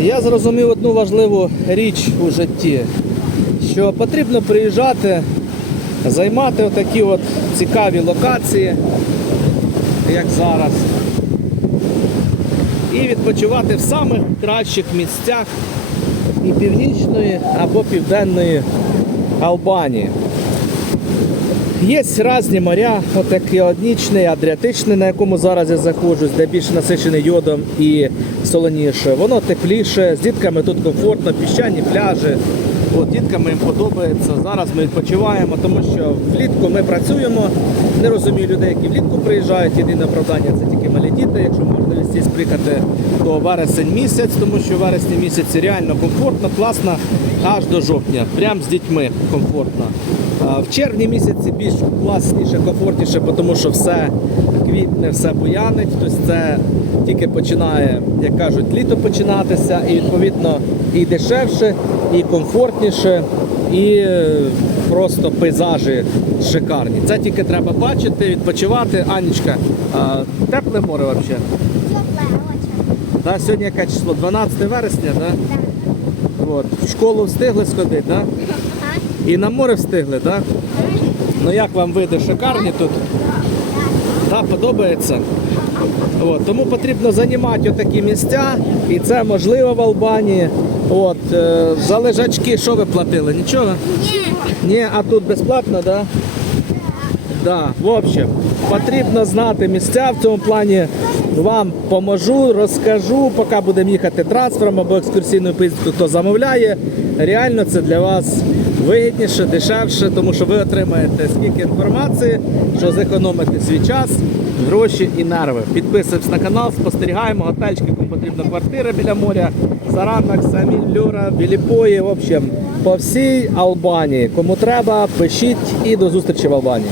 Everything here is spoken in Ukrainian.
Я зрозумів одну важливу річ у житті, що потрібно приїжджати, займати отакі от цікаві локації, як зараз, і відпочивати в самих кращих місцях і північної або південної Албанії. Є різні моря, отакі однічний, адріатичний, на якому зараз я знаходжусь, де більш насичений йодом і солоніше. Воно тепліше, з дітками тут комфортно, піщані пляжі. От, діткам їм подобається. Зараз ми відпочиваємо, тому що влітку ми працюємо. Не розумію людей, які влітку приїжджають. Єдине оправдання це тільки малі діти. Якщо можливість приїхати, то вересень місяць, тому що в вересні місяці реально комфортно, класно аж до жовтня. Прям з дітьми комфортно. В червні місяці більш класніше, комфортніше, тому що все квітне, все буянить. Тобто це тільки починає, як кажуть, літо починатися, і відповідно і дешевше, і комфортніше, і е, просто пейзажі шикарні. Це тільки треба бачити, відпочивати. Анічка, тепле море взагалі? Тепле очень. Да, сьогодні яке число? 12 вересня, да? От. В школу встигли сходити, да? І на море встигли, так? Ну як вам види шикарні тут? Так, подобається. От, тому потрібно займати отакі місця, і це можливо в Албанії. От, е, за лежачки що ви платили? Нічого? Ні. Ні, а тут безплатно, так? Да? Да, в общем, потрібно знати місця в цьому плані. Вам поможу, розкажу, поки будемо їхати трансфером або екскурсійною поїздкою, хто замовляє. Реально це для вас вигідніше, дешевше, тому що ви отримаєте скільки інформації, що зекономити свій час, гроші і нерви. Підписуємось на канал, спостерігаємо готельчики, кому потрібна квартира біля моря, Саранак, Саміль, Люра, Біліпої, в общем, по всій Албанії. Кому треба, пишіть і до зустрічі в Албанії.